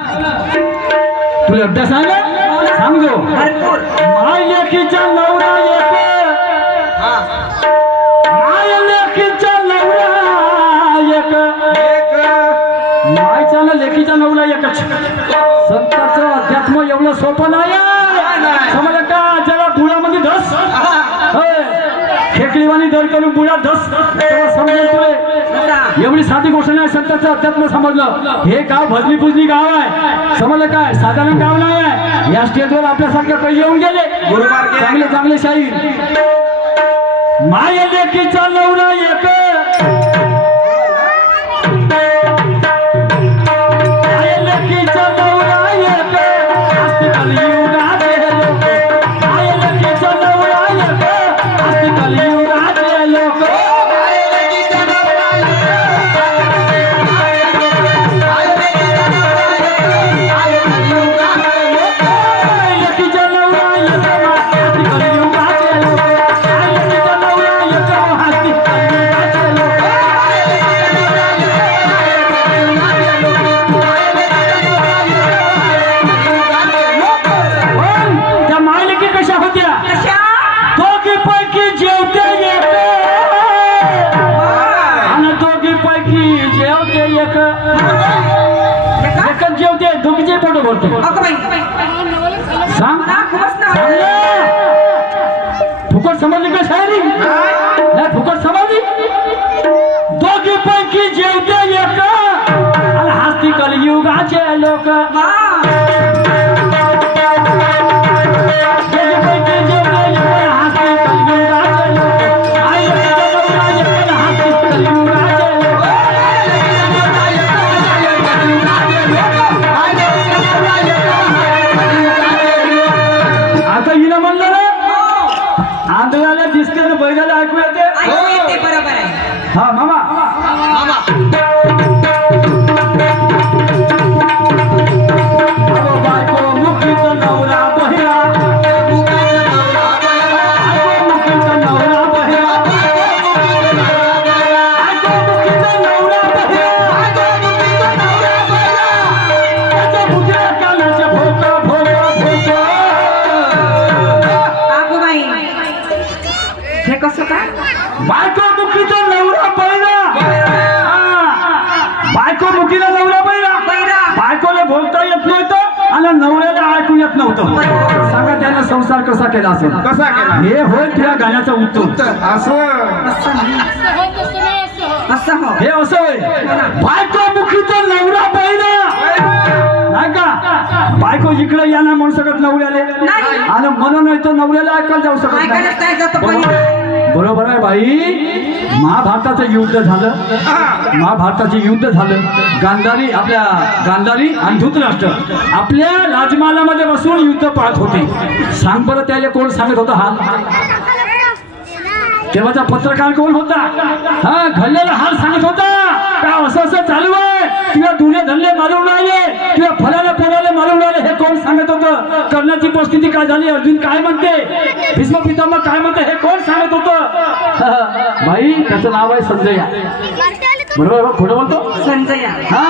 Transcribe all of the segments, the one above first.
तुला एकदा सांगतो माय लेकीचा नवरा एक माय लेकीचा नवरा एक मायचा ना लेकीचा नवरा एकच संतांचं अध्यात्म एवढं सोपं नाही समजलं का जरा बुडामध्ये धस खेकडीवाणी दर करून बुडात धस समजेल तुले एवढी साधी गोष्ट नाही संतांचं अध्यात्म समजलं हे गाव भजनी पुजनी गाव आहे समजलं काय साधारण गाव नाही आहे या स्टेजवर आपल्यासारखे काही येऊन गेले चांगले चांगले शाहीर माय लेकीचा नवरा एक फुकट समजली का शायरी नाही फुकट समजली दोघी पैकी जेवते एक आणि हस्ती कलियुगाचे लोक हाँ मामा नवऱ्याला ऐकू येत नव्हतं सांगा त्यानं संसार कसा केला असेल कसा केला हे होय तुझ्या गाण्याचं उत्तर हे असं होय बायको मुखी तर नवरा पहिला नाही का बायको इकडे यायला म्हणू शकत नवऱ्याले आणि म्हणून नाही तर नवऱ्याला ऐकायला जाऊ शकत बरोबर आहे बाई महाभारताचं युद्ध झालं महाभारताचं युद्ध झालं गांधारी आपल्या गांधारी आणि धृतराष्ट्र आपल्या राजमालामध्ये बसून युद्ध पाहत होते सांग बरं त्याला कोण सांगत होता हा तेव्हाचा पत्रकार कोण होता हा घडलेला हाल सांगत होता का असं असं चालू आहे किंवा दुने धल्ले मारून राहिले किंवा फलाला पोराला मारून राहिले हे कोण सांगत होतं कर्णाची परिस्थिती काय झाली अर्जुन काय म्हणते भीष्म पितामह काय म्हणते हे कोण सांगत होतं भाई त्याचं नाव आहे संजय बरोबर खोटं बोलतो संजय हा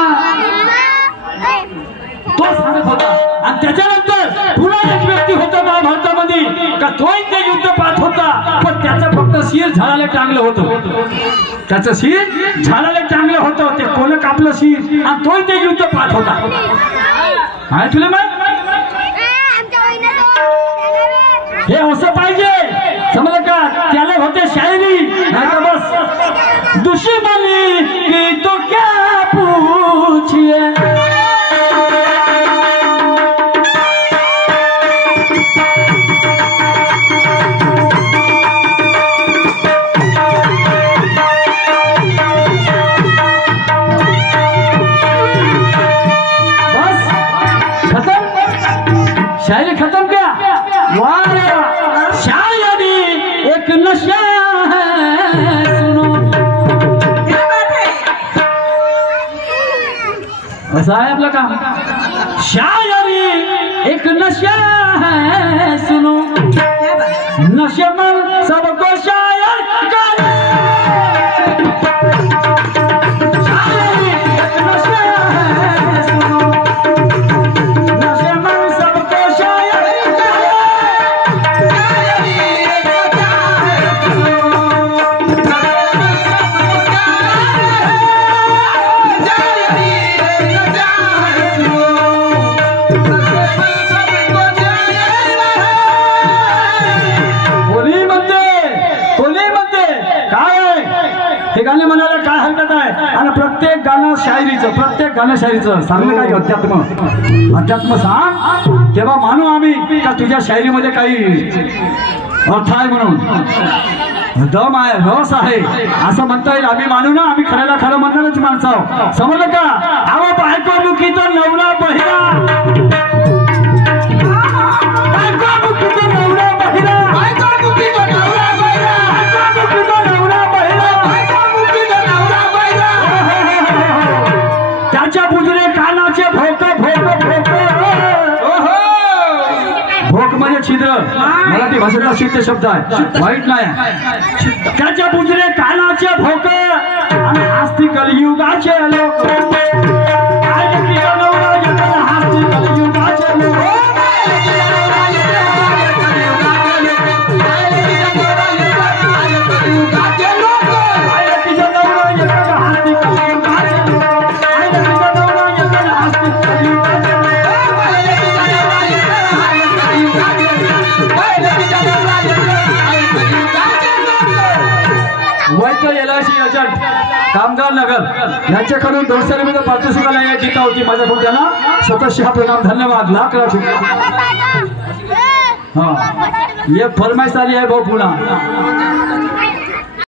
तो सांगत होता आणि त्याच्यानंतर पुन्हा एक व्यक्ती होता महाभारतामध्ये का तोही ते युद्ध पाहत होता पण त्याचं फक्त शिर झाडाला टांगलं होतं त्याचं शिर झाडाला टांगलं होतं ते कोण कापलं शिर आणि तोही ते युद्ध पाहत होता काय तुला माहित हे असं पाहिजे समजलं का त्याला होते शायरी नाही का बस दुश्मनी की तो क्या पूछिए शायरी खत्म क्या वाह शायरी एक नशा है सुनो ऐसा है आपला काम शायरी एक नशा है सुनो नशेमन सबको शायर करे शायरी एक नशा है सुनो प्रत्येक गाण्याशायरीचं सांगणं काही अध्यात्म सांग तेव्हा मानू आम्ही का तुझ्या शायरीमध्ये काही अर्थ आहे म्हणून दम आहे रस आहे असं म्हणता येईल आम्ही मानू ना आम्ही खऱ्याला खरं म्हणणारच माणसं आहोत समजलं का अहो बायको मुखी तो नवरा बहिरा त्याच्या बुजरे कानाचे भोक भोक भोक भोक म्हणजे छिद्र मराठी भाषेतला शुद्ध शब्द आहे वाईट नाही त्याच्या बुजरे कानाचे भोक आणि आस्ती कलियुगाचे लोक आस्ती कलियुगाचे लोक कामगार नगर यांच्याकडून 200 रुपये पारितोषिकाला या टीका होती माझ्याकडून त्यांना स्वतः प्रणाम धन्यवाद लाख लाख हाँ ये फरमाइश आली आहे भाऊ पुन्हा